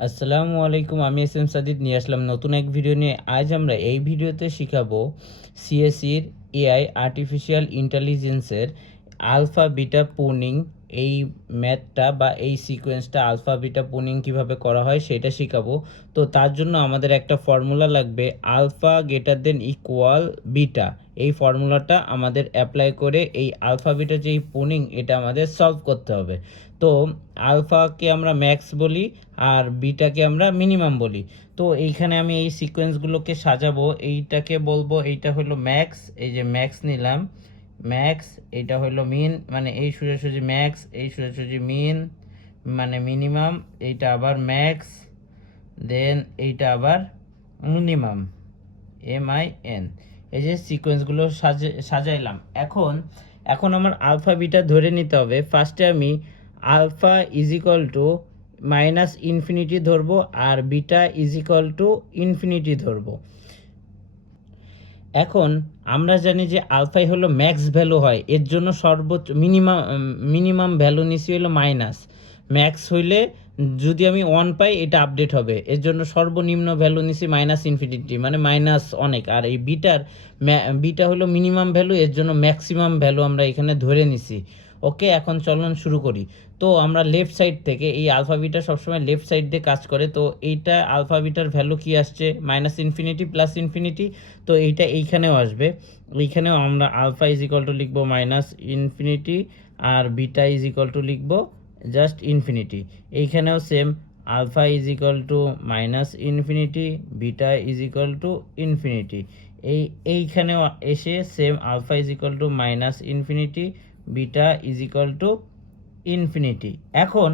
আসসালামু আলাইকুম, আমি এস এম সাদিদ নিয়ে আসলাম নতুন এক ভিডিও নিয়ে। আজ আমরা এই ভিডিওতে শিখাবো সিএসির এআই আর্টিফিশিয়াল ইন্টেলিজেন্সের আলফা বিটা পুনিং। এই ম্যাথটা বা এই সিকোয়েন্সটা আলফা বিটা পুনিং কীভাবে করা হয় সেটা শিখাবো। তো তার জন্য আমাদের একটা ফর্মুলা লাগবে, alpha greater than equal beta. এই ফর্মুলাটা আমাদের অ্যাপ্লাই করে এই আলফা বিটা যে পুনিং এটা আমাদের সলভ করতে হবে। তো আলফাকে আমরা ম্যাক্স বলি আর বিটাকে আমরা মিনিমাম বলি। তো এইখানে আমি এই সিকোয়েন্সগুলোকে সাজাবো। এইটাকে বলবো এইটা হলো ম্যাক্স, এই যে ম্যাক্স নিলাম ম্যাক্স। এইটা হলো মিন, মানে এই সোজাসুজি ম্যাক্স, এই সোজাসুজি মিন মানে মিনিমাম। এইটা আবার ম্যাক্স, দেন এইটা আবার মিনিমাম, MIN। এই যে সিকোয়েন্সগুলো সাজাইলাম। এখন আমার আলফা বিটা ধরে নিতে হবে। ফার্স্টে আমি alpha is equal to minus infinity ধরবো আর beta is equal to infinity ধরবো। এখন আমরা জানি যে আলফাই হলো ম্যাক্স ভ্যালু হয়, এর জন্য সর্বোচ্চ মিনিমাম ভ্যালু নিচ্ছি হলো মাইনাস। ম্যাক্স হইলে যদি আমি 1 পাই এটা আপডেট হবে, এর জন্য সর্বনিম্ন ভ্যালু নিচ্ছি মাইনাস ইনফিনিটি মানে মাইনাস অনেক। আর এই বিটা হলো মিনিমাম ভ্যালু, এর জন্য ম্যাক্সিমাম ভ্যালু আমরা এখানে ধরে নিছি। ওকে, এখন চলুন শুরু করি। তো আমরা লেফট সাইড থেকে, এই আলফা বিটা সবসময় লেফট সাইড দিয়ে কাজ করে, তো এইটা আলফা বিটার ভ্যালু কি আসছে মাইনাস ইনফিনিটি প্লাস ইনফিনিটি। তো এইটা এইখানেও আসবে, এইখানেও আমরা আলফা ইজ ইকুয়াল টু লিখবো মাইনাস ইনফিনিটি আর বিটা ইজ ইকুয়াল টু লিখবো জাস্ট ইনফিনিটি। এইখানেও same, alpha is equal to minus infinity, beta is equal to infinity. এইখানেও এসে same, alpha is equal to minus infinity, beta is equal to infinity. এখন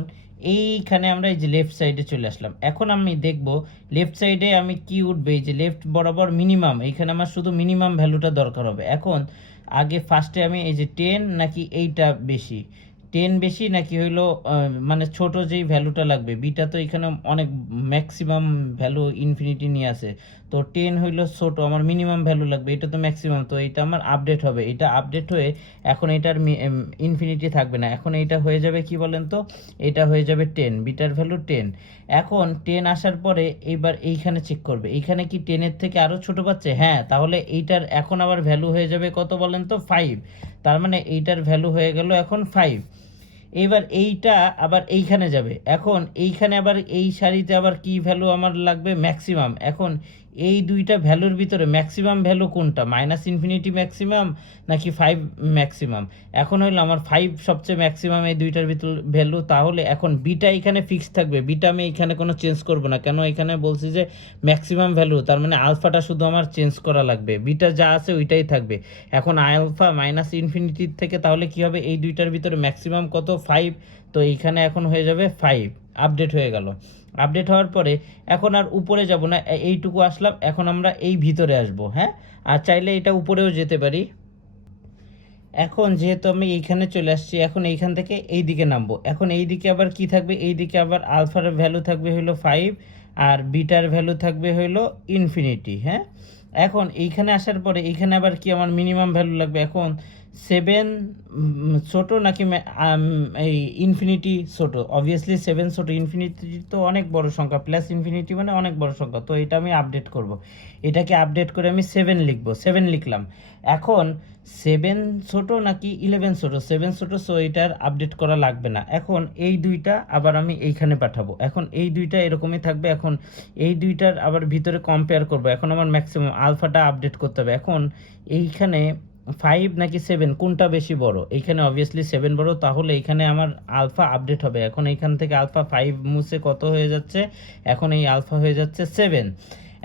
এইখানে আমরা এই যে লেফট সাইডে চলে আসলাম। এখন আমি দেখব লেফট সাইডে আমি কি উঠবে, এই যে লেফট বরাবর মিনিমাম, এইখানে আমার শুধু মিনিমাম ভ্যালুটা দরকার হবে। এখন আগে ফার্স্টে আমি এই যে 10 নাকি এইটা বেশি, 10 বেশি নাকি হইলো মানে ছোট যেই ভ্যালুটা লাগবে, বিটা তো এখানে অনেক ম্যাক্সিমাম ভ্যালু ইনফিনিটি নিয়ে আসে। তো 10 হইলো ছোট, আমার মিনিমাম ভ্যালু লাগবে, এটা তো ম্যাক্সিমাম। তো এটা আমার আপডেট হবে, এটা আপডেট হয়ে এখন এটার ইনফিনিটি থাকবে না, এখন এইটা হয়ে যাবে কি বলেন তো, এটা হয়ে যাবে 10, বিটার ভ্যালু 10। এখন 10 আসার পরে এইবার এইখানে চেক করবে, এইখানে কি 10-এর থেকে আরও ছোট পাচ্ছে? হ্যাঁ, তাহলে এইটার এখন আবার ভ্যালু হয়ে যাবে কত বলেন তো, 5। তার মানে এইটার ভ্যালু হয়ে গেল এখন 5। এবার এইটা আবার এইখানে যাবে, এখন এইখানে আবার এই সারিতে আবার কি ভ্যালু আমার লাগবে, ম্যাক্সিমাম। এখন এই দুইটা ভ্যালুর ভিতরে ম্যাক্সিমাম ভ্যালু কোনটা, মাইনাস ইনফিনিটি ম্যাক্সিমাম নাকি 5 ম্যাক্সিমাম? এখন হইলো আমার 5 সবচেয়ে ম্যাক্সিমাম এই দুইটার ভিতর ভ্যালু। তাহলে এখন বিটা এখানে ফিক্স থাকবে, বিটা আমি এখানে কোনো চেঞ্জ করব না, কেন এখানে বলছি যে ম্যাক্সিমাম ভ্যালু, তার মানে আলফাটা শুধু আমার চেঞ্জ করা লাগবে, বিটা যা আছে ওইটাই থাকবে। এখন আলফা মাইনাস ইনফিনিটির থেকে তাহলে কি হবে, এই দুইটার ভিতরে ম্যাক্সিমাম কত, 5। তো এইখানে এখন হয়ে যাবে 5, আপডেট হয়ে গেল। আপডেট হওয়ার পরে এখন আর উপরে যাব না, এইটুকু আসলাম, এখন আমরা এই ভিতরে আসব। হ্যাঁ, আর চাইলে এটা উপরেও যেতে পারি। এখন যেহেতু আমি এইখানে চলে আসছি, এখন এইখান থেকে এই দিকে নামবো। এখন এই দিকে আবার কি থাকবে, এই দিকে আবার আলফার ভ্যালু থাকবে হলো 5 আর বিটার ভ্যালু থাকবে হলো ইনফিনিটি। হ্যাঁ, এখন এইখানে আসার পরে এইখানে আবার কি আমার মিনিমাম ভ্যালু লাগবে, এখন 7 ছোটো নাকি এই ইনফিনিটি ছোটো? অবভিয়াসলি 7 ছোটো, ইনফিনিটি তো অনেক বড় সংখ্যা, প্লাস ইনফিনিটি মানে অনেক বড় সংখ্যা। তো এটা আমি আপডেট করব, এটাকে আপডেট করে আমি 7 লিখবো, 7 লিখলাম। এখন 7 ছোটো নাকি 11 ছোটো, 7 ছোটো, সো এটার আপডেট করা লাগবে না। এখন এই দুইটা আবার আমি এইখানে পাঠাবো, এখন এই দুইটা এরকমই থাকবে। এখন এই দুইটার আবার ভিতরে কম্পেয়ার করব, এখন আমার ম্যাক্সিমাম আলফাটা আপডেট করতে হবে। এখন এইখানে 5 নাকি 7 কোনটা বেশি বড়, এইখানে অবভিয়াসলি 7 বড়, তাহলে এইখানে আমার আলফা আপডেট হবে। এখন এইখান থেকে আলফা 5 মুছে কত হয়ে যাচ্ছে, এখন এই আলফা হয়ে যাচ্ছে 7।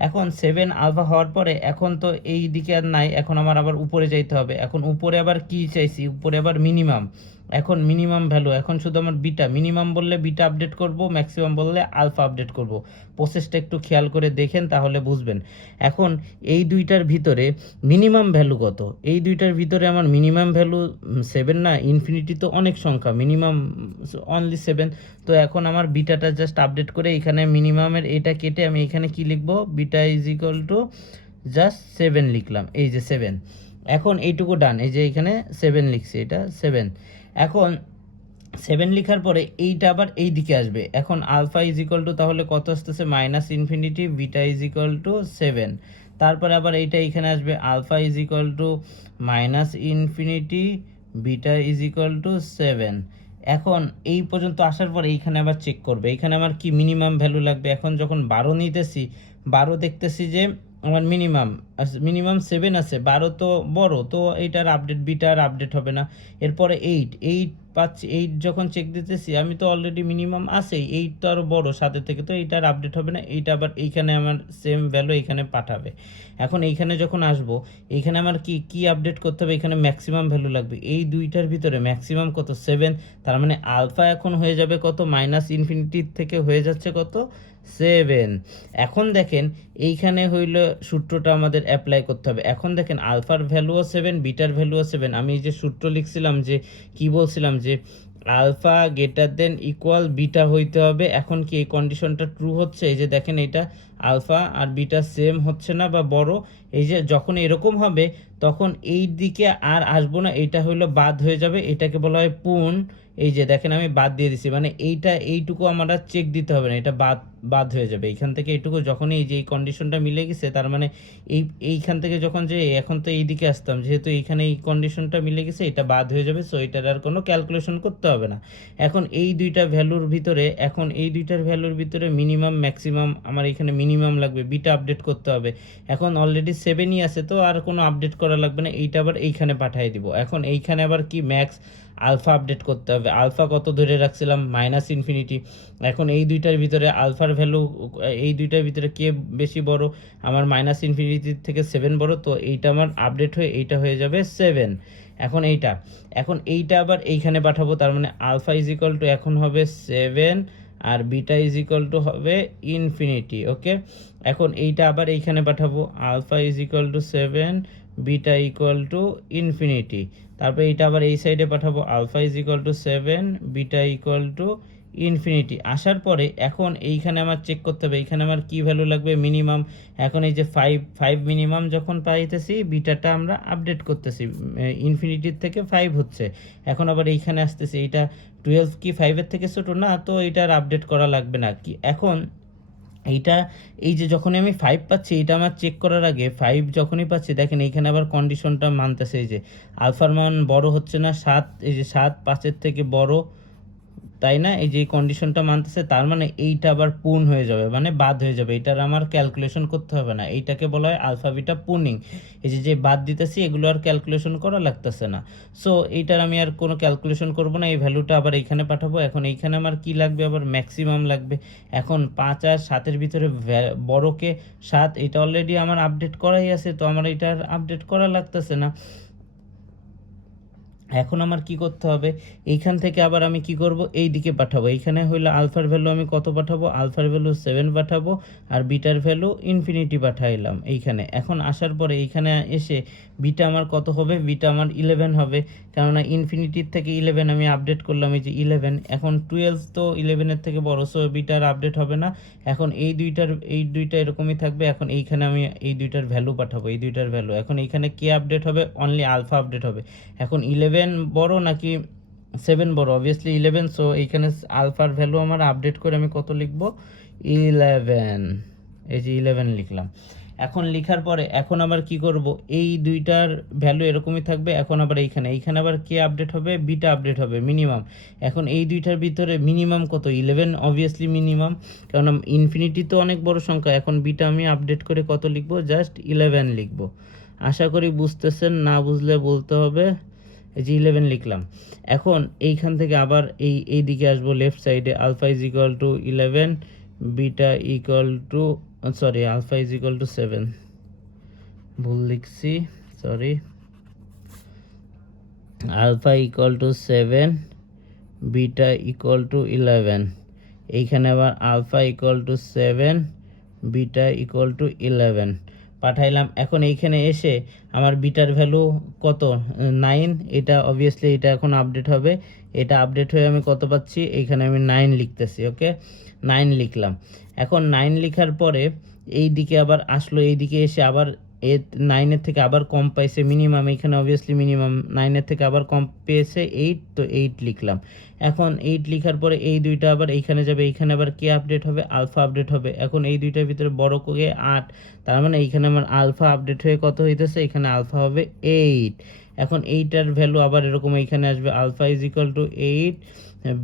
এখন 7 আলফা হওয়ার পরে এখন তো এই দিকে আর নাই, এখন আমার আবার উপরে যাইতে হবে। এখন উপরে আবার কি চাইছি, উপরে আবার মিনিমাম। এখন মিনিমাম ভ্যালু, এখন শুধু আমার বিটা, মিনিমাম বললে বিটা আপডেট করব, ম্যাক্সিমাম বললে আলফা আপডেট করব। প্রসেসটা একটু খেয়াল করে দেখেন তাহলে বুঝবেন। এখন এই দুইটার ভিতরে মিনিমাম ভ্যালু কত, এই দুইটার ভিতরে আমার মিনিমাম ভ্যালু 7 না, ইনফিনিটি তো অনেক সংখ্যা, মিনিমাম অনলি 7। তো এখন আমার বিটাটা জাস্ট আপডেট করে এখানে মিনিমামের এটা কেটে আমি এখানে কি লিখব, beta is equal two just 7 লিখলাম, এই যে 7। এখন এইটুকু ডান, এই যে এখানে 7 লিখছি, এটা 7। এখন 7 লেখার পরে এইটা আবার এই দিকে আসবে। এখন আলফা ইজ ইকুয়াল টু তাহলে কত আসতেছে minus infinity, beta is equal to 7। তারপরে আবার এইটা এখানে আসবে alpha is equal to minus infinity, beta is equal to 7। এখন এই পর্যন্ত আসার পরে এইখানে আবার চেক করবে এইখানে আমার কি মিনিমাম ভ্যালু লাগবে। এখন যখন 12 নিতেছি, 12 দেখতেছি যে আমার মিনিমাম 7 আছে, 12 তো বড়, তো এইটার আপডেট, বিটার আপডেট হবে না। এরপরে 8 পাচ্ছি, 8 যখন চেক দিতেছি আমি তো অলরেডি মিনিমাম আছেই, 8 তো আরও বড় 7-এর থেকে, তো এইটার আপডেট হবে না। এইটা আবার এইখানে আমার সেম ভ্যালু এইখানে পাঠাবে। এখন এইখানে যখন আসবো, এইখানে আমার কি কি আপডেট করতে হবে, এখানে ম্যাক্সিমাম ভ্যালু লাগবে। এই দুইটার ভিতরে ম্যাক্সিমাম কত 7, তার মানে আলফা এখন হয়ে যাবে কত মাইনাস ইনফিনিটির থেকে হয়ে যাচ্ছে কত 7। এখন দেখেন এইখানে হইল সূত্রটা আমাদের অ্যাপ্লাই করতে হবে। এখন দেখেন আলফার ভ্যালুও 7, বিটার ভ্যালুও 7। আমি এই যে সূত্র লিখছিলাম যে কি বলছিলাম যে alpha greater than equal beta হইতে হবে। এখন কি এই কন্ডিশনটা ট্রু হচ্ছে? এই যে দেখেন এটা আলফা আর বিটা সেম হচ্ছে না বা বড়, এই যে যখন এরকম হবে তখন এই দিকে আর আসবো না, এটা হইলো বাদ হয়ে যাবে, এটাকে বলা হয় পূর্ণ। এই যে দেখেন আমি বাদ দিয়ে দিছি, মানে এইটুকু আমার আর চেক দিতে হবে না, এটা বাদ বাদ হয়ে যাবে এইখান থেকে। এইটুকু যখনই এই যে এই কন্ডিশনটা মিলে গেছে, তার মানে এইখান থেকে যখন যে এখন তো এই দিকে আসতাম, যেহেতু এইখানে এই কন্ডিশনটা মিলে গেছে, এটা বাদ হয়ে যাবে। সো এটার আর কোনো ক্যালকুলেশন করতে হবে না। এখন এই দুইটার ভ্যালুর ভিতরে মিনিমাম ম্যাক্সিমাম, আমার এখানে মিনিমাম লাগবে, বিটা আপডেট করতে হবে। এখন অলরেডি 7ই আছে, তো আর কোনো আপডেট করা লাগবে না, এইটা আবার এইখানে পাঠিয়ে দিব। এখন এইখানে আবার কি ম্যাক্স আলফা আপডেট করতে হবে। আলফা কত ধরে রাখছিলাম মাইনাস ইনফিনিটি। এখন এই দুইটার ভিতরে আলফার ভ্যালু, এই দুইটার ভিতরে কে বেশি বড়, আমার মাইনাস ইনফিনিটির থেকে 7 বড়, তো এইটা আমার আপডেট হয়ে এইটা হয়ে যাবে 7। এখন এইটা আবার এইখানে পাঠাবো, তার মানে আলফা ইজ ইকুয়াল টু এখন হবে 7 আর বিটা ইজ ইকুয়াল টু হবে ইনফিনিটি। ওকে, এখন এইটা আবার এইখানে পাঠাবো, alpha is equal to 7, beta equal to infinity. তারপরে এইটা আবার এই সাইডে পাঠাবো, alpha is equal to 7, beta equal to infinity. আসার পরে এখন এইখানে আমার চেক করতে হবে এইখানে আমার কি ভ্যালু লাগবে, মিনিমাম। এখন এই যে 5 মিনিমাম যখন পাইতেছি, বিটাটা আমরা আপডেট করতেছি, ইনফিনিটির থেকে 5 হচ্ছে। এখন আবার এইখানে আসতেছি, এইটা 12 কি 5-এর থেকে ছোট না, তো এইটার আপডেট করা লাগবে না কি। এখন এইটা এই যে যখনই আমি 5 পাচ্ছি, এটা আমার চেক করার আগে 5 যখনই পাচ্ছি, দেখেন এইখানে আবার কন্ডিশনটা মানতেছে, এই যে আলফার মান বড় হচ্ছে না 7, এই যে 7 5-এর থেকে বড়, তাই না, এই যে কন্ডিশনটা মানতেছে, তার মানে এইটা আবার পূর্ণ হয়ে যাবে, মানে বাদ হয়ে যাবে, এটার আমার ক্যালকুলেশন করতে হবে না। এইটাকে বলা হয় আলফা বিটা পূর্ণিং। এই যে যে বাদ দিতেছি এগুলো আর ক্যালকুলেশন করা লাগতেছে না। সো এইটার আমি আর কোনো ক্যালকুলেশন করব না, এই ভ্যালুটা আবার এইখানে পাঠাবো। এখন এইখানে আমার কি লাগবে, আবার ম্যাক্সিমাম লাগবে। এখন 5 আর 7-এর ভিতরে বড়কে 7, এটা অলরেডি আমার আপডেট করাই আছে, তো আমার এটার আপডেট করা লাগতেছে না। এখন আমার কি করতে হবে, এইখান থেকে আবার আমি কি করব, এই দিকে পাঠাবো। এইখানে হইলো আলফার ভ্যালু আমি কত পাঠাবো, আলফার ভ্যালু 7 পাঠাবো, আর বিটার ভ্যালু ইনফিনিটি পাঠাইলাম এইখানে। এখন আসার পরে এইখানে এসে বিটা আমার কত হবে, বিটা আমার 11 হবে, কেননা ইনফিনিটির থেকে 11 আমি আপডেট করলাম, এই যে 11। এখন 12 তো 11-এর থেকে বড়, সো বিটার আপডেট হবে না। এখন এই দুইটা এরকমই থাকবে। এখন এইখানে আমি এই দুইটার ভ্যালু পাঠাবো, এই দুইটার ভ্যালু। এখন এইখানে কে আপডেট হবে, অনলি আলফা আপডেট হবে। এখন 11 বড় নাকি 7 বড়, অবভিয়াসলি 11। সো এইখানে আলফার ভ্যালু আমার আপডেট করে আমি কত লিখব, 11। এই যে 11 লিখলাম। এখন লেখার পরে এখন আবার কি করব, এই দুইটার ভ্যালু এরকমই থাকবে। এখন আবার এইখানে আবার কে আপডেট হবে, বিটা আপডেট হবে মিনিমাম। এখন এই দুইটার ভিতরে মিনিমাম কত, 11, অবভিয়াসলি মিনিমাম, কারণ ইনফিনিটি তো অনেক বড় সংখ্যা। এখন বিটা আমি আপডেট করে কত লিখব, জাস্ট 11 লিখব। আশা করি বুঝতেছেন, না বুঝলে বলতে হবে। এই যে 11 লিখলাম। এখন এইখান থেকে আবার এই দিকে আসবো, লেফট সাইডে, alpha is equal to 11, beta equal to, sorry, alpha is equal to 7, ভুল লিখছি, sorry, alpha equal to 7, beta equal to 11। এইখানে আবার alpha equal to 7, beta equal to 11 পাঠাইলাম। এখন এইখানে এসে আমার বিটার ভ্যালু কত, 9। এটা অবভিয়াসলি এটা এখন আপডেট হবে, এটা আপডেট হয়ে আমি কত পাচ্ছি, এইখানে আমি 9 লিখতেছি। ওকে, 9 লিখলাম। এখন 9 লেখার পরে এই দিকে আবার আসলো, এই দিকে এসে আবার এ 9-এর থেকে আবার কম পাইছে মিনিমাম, এখানে অবভিয়াসলি মিনিমাম 9-এর থেকে আবার কম পেয়েছে 8, তো 8 লিখলাম। এখন 8 লিখার পরে এই দুইটা আবার এইখানে যাবে, এইখানে আবার কে আপডেট হবে, আলফা আপডেট হবে। এখন এই দুইটার ভিতরে বড় কে 8, তার মানে এইখানে আমার আলফা আপডেট হয়ে কত হইতেছে, এখানে আলফা হবে 8। এখন এইটার ভ্যালু আবার এরকম এইখানে আসবে, alpha is equal to 8,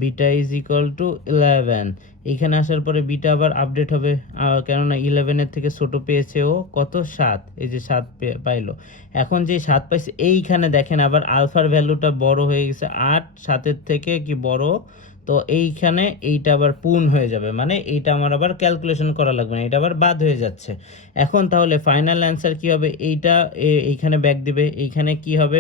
beta is equal to 11। এইখানে আসার পরে বিটা আবার আপডেট হবে, কেননা 11-এর থেকে ছোট পেয়েছে ও কত, 7, এই যে 7 পাইলো। এখন যে 7 পাইছে এইখানে দেখেন আবার আলফার ভ্যালুটা বড় হয়ে গেছে 8, 7-এর থেকে কি বড়, তো এইখানে এইটা আবার পূর্ণ হয়ে যাবে, মানে এইটা আমার আবার ক্যালকুলেশন করা লাগবে না, এটা আবার বাদ হয়ে যাচ্ছে। এখন তাহলে ফাইনাল অ্যান্সার কি হবে, এইটা এইখানে ব্যাক দিবে, এইখানে কি হবে,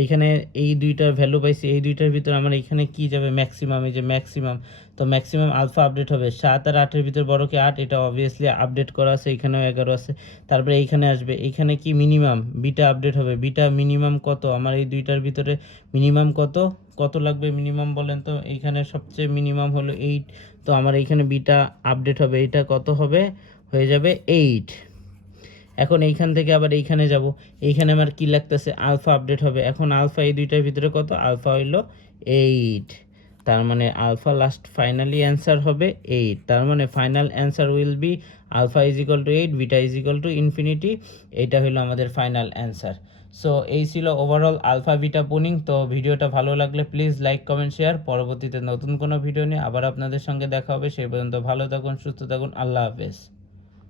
এইখানে এই দুইটার ভ্যালু পাইছি, এই দুইটার ভিতর আমার এইখানে কি যাবে, ম্যাক্সিমাম, এই যে ম্যাক্সিমাম, তো ম্যাক্সিমাম আলফা আপডেট হবে 7 আর 8-এর ভিতর বড় কি 8, এটা অবভিয়াসলি আপডেট করা আছে, এখানেও 11 আছে। তারপরে এইখানে আসবে, এইখানে কি মিনিমাম বিটা আপডেট হবে, বিটা মিনিমাম কত আমার এই দুইটার ভিতরে, মিনিমাম কত, কত লাগবে মিনিমাম বলেন তো, এইখানে সবচেয়ে মিনিমাম হলো 8, তো আমার এইখানে বিটা আপডেট হবে, এটা কত হবে, হয়ে যাবে 8। এখন এইখান থেকে আবার এইখানে যাব, এইখানে আমার কি লাগতেছে, আলফা আপডেট হবে। এখন আলফা এই দুইটার ভিতরে কত, আলফা হইল 8, তার মানে আলফা লাস্ট ফাইনালি অ্যান্সার হবে 8, তার মানে final answer will be alpha is equal to 8, beta is equal to infinity. এইটা হলো আমাদের ফাইনাল অ্যান্সার। সো এই ছিল ওভারঅল আলফা বিটা পুনিং। তো ভিডিওটা ভালো লাগলে প্লিজ লাইক কমেন্ট শেয়ার, পরবর্তীতে নতুন কোনো ভিডিও নিয়ে আবার আপনাদের সঙ্গে দেখা হবে, সেই পর্যন্ত ভালো থাকুন, সুস্থ থাকুন, আল্লাহ হাফেজ।